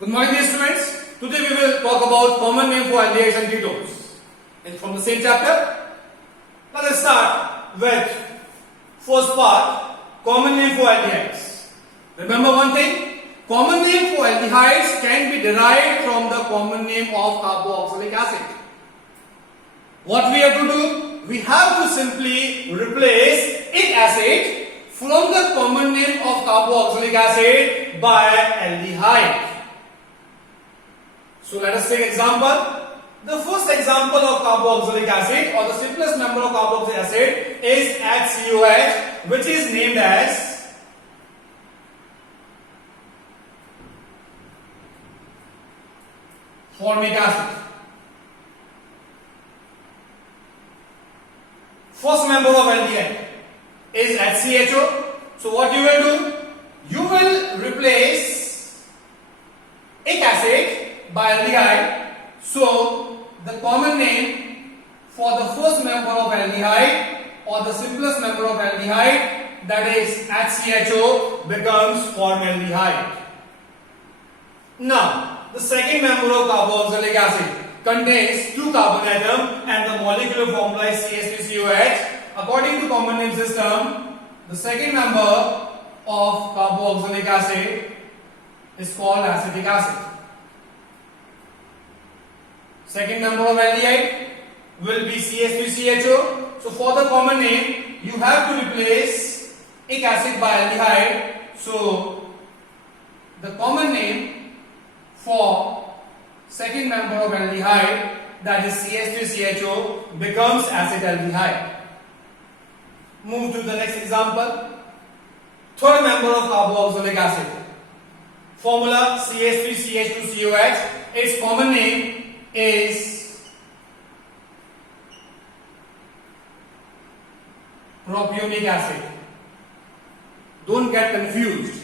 Good morning, dear students. Today we will talk about common name for aldehydes and ketones. And from the same chapter, let us start with first part, common name for aldehydes. Remember one thing, common name for aldehydes can be derived from the common name of carboxylic acid. What we have to do? We have to simply replace ic acid from the common name of carboxylic acid by aldehyde. So let us take example. The first example of carboxylic acid or the simplest member of carboxylic acid is HCOH, which is named as formic acid. First member of aldehyde is HCHO. So what you will do? You will replace ic acid by aldehyde. So the common name for the first member of aldehyde or the simplest member of aldehyde, that is HCHO, becomes formaldehyde. Now the second member of carboxylic acid contains two carbon atoms and the molecular formula is CH3COH. According to common name system, the second member of carboxylic acid is called acetic acid. Second member of aldehyde will be CH3CHO. So for the common name, you have to replace ic acid by aldehyde. So the common name for second member of aldehyde, that is CH3CHO, becomes acetaldehyde. Move to the next example. Third member of carboxylic acid. Formula CH3CH2COH. Its common name is propionic acid. Don't get confused.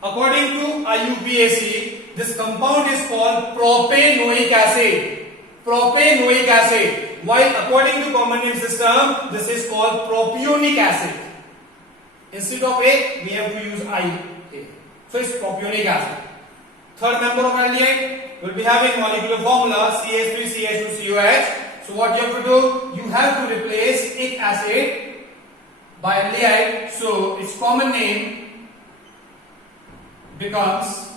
According to IUPAC, this compound is called propanoic acid. Propanoic acid. While according to common name system, this is called propionic acid. Instead of A, we have to use I here. So it's propionic acid. Third member of aldehyde will be having molecular formula CH3CH2COH. So what you have to do? You have to replace ic acid by aldehyde. So its common name becomes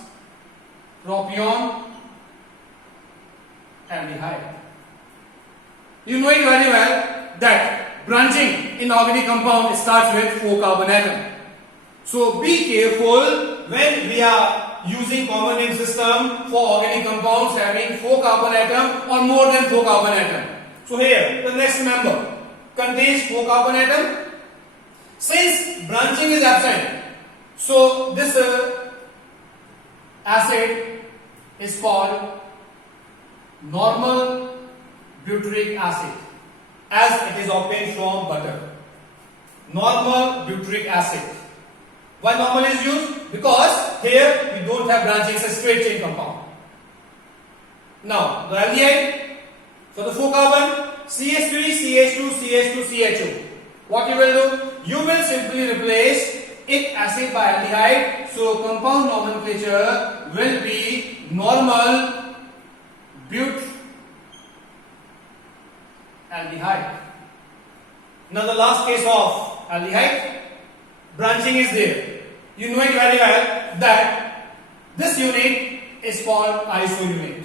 propion aldehyde. You know it very well that branching in organic compound starts with 4 carbon atom. So be careful when we are using common name system for organic compounds having 4 carbon atom or more than 4 carbon atom. So here the next member contains 4 carbon atom. Since branching is absent, so this acid is called normal butyric acid, as it is obtained from butter. Normal butyric acid. Why normal is used? Because here we don't have branching, it's a straight chain compound. Now the aldehyde, for the 4 carbon, CH3CH2CH2CHO. What you will do? You will simply replace ic acid by aldehyde. So compound nomenclature will be normal but aldehyde. Now the last case of aldehyde, branching is there. You know it very well that this unit is called iso unit.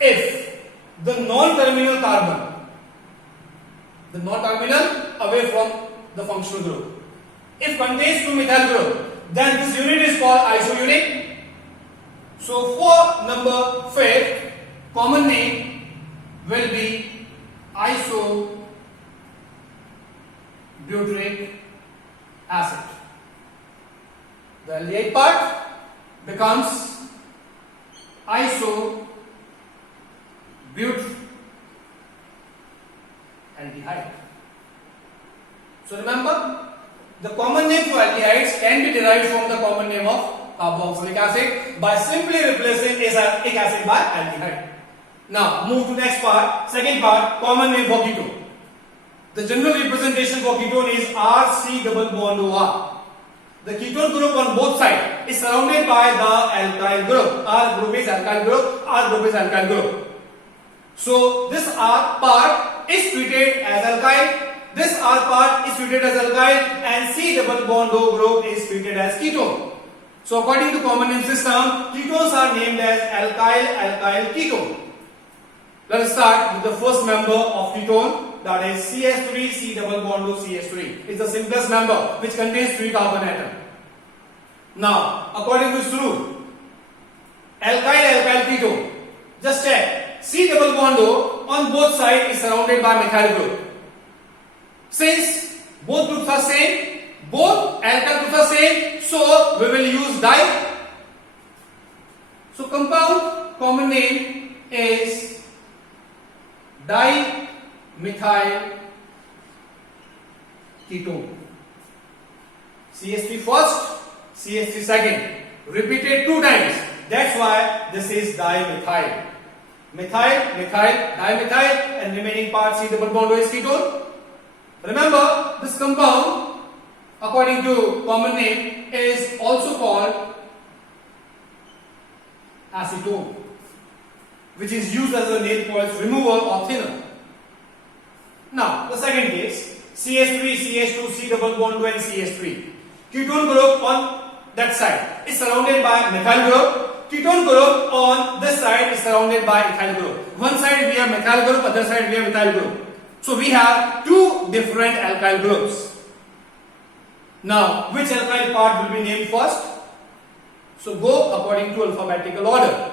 If the non-terminal carbon, the non-terminal away from the functional group, if contains 2 methyl group, then this unit is called iso unit. So for number 5, common name will be iso butyric acid. The aldehyde part becomes iso but aldehyde. So remember, the common name for aldehydes can be derived from the common name of carboxylic acid by simply replacing ic acid by aldehyde. Now move to next part, second part, common name for ketone. The general representation for ketone is RC double bond OR. the ketone group on both sides is surrounded by the alkyl group. R group is alkyl group, R group is alkyl group. So this R part is treated as alkyl, this R part is treated as alkyl, and C double bond O group is treated as ketone. So according to common name system, ketones are named as alkyl ketone. Let us start with the first member of ketone, that is CH3, C double bond O CH3. It's the simplest member which contains 3 carbon atom. Now, according to this rule, alkyl ketone, just check, C double bond O on both sides is surrounded by methyl group. Since both groups are same, both alkyl groups are same, so we will use di. So compound common name is dimethyl ketone. CH3 first, CH3 second. Repeated 2 times. That's why this is dimethyl. Methyl, methyl, dimethyl, and remaining part C double bond O is ketone. Remember, this compound, according to common name, is also called acetone, which is used as a nail polish remover or thinner. Now, the second case, CH3, CH2, C double bond O and CH3. Ketone group on that side is surrounded by methyl group. Ketone group on this side is surrounded by ethyl group. One side we have methyl group, other side we have ethyl group. So we have 2 different alkyl groups. Now, which alkyl part will be named first? So go according to alphabetical order.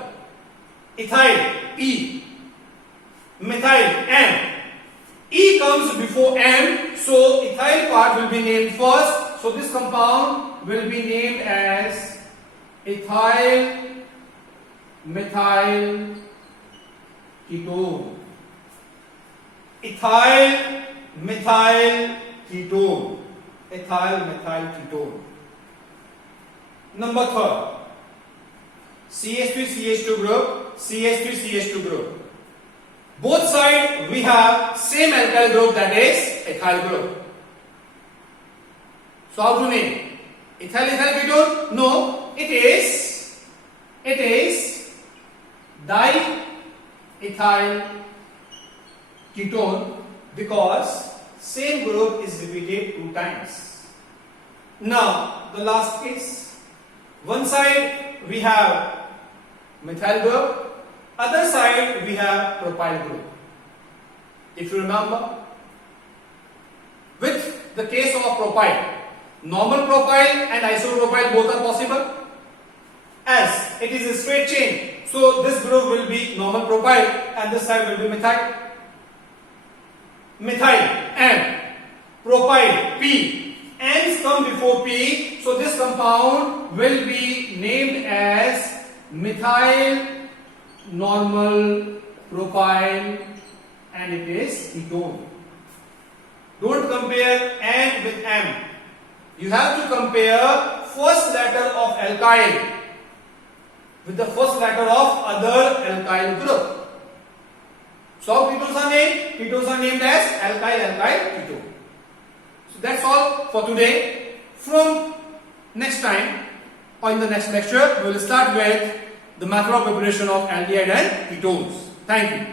Ethyl, E. Methyl, M. E comes before M, so ethyl part will be named first. So this compound will be named as ethyl methyl ketone. Ethyl methyl ketone. Ethyl methyl ketone. Number 3. CH3 CH2 group, CH3 CH2 group. Both sides we have same alkyl group, that is ethyl group. So how to name? Ethyl ketone? No, it is diethyl ketone because same group is repeated 2 times. Now the last case. One side we have methyl group, other side we have propyl group. If you remember, with the case of propyl, normal propyl and isopropyl both are possible, as it is a straight chain. So this group will be normal propyl and this side will be methyl. Methyl M, propyl P. N's come before P, so this compound will be named as methyl normal propyl and it is ketone. Don't compare N with M. You have to compare first letter of alkyl with the first letter of other alkyl group. So how ketones are named? Ketones are named as alkyl ketone. So that's all for today. From next time or in the next lecture, we will start with the method of preparation of aldehyde and ketones. Thank you.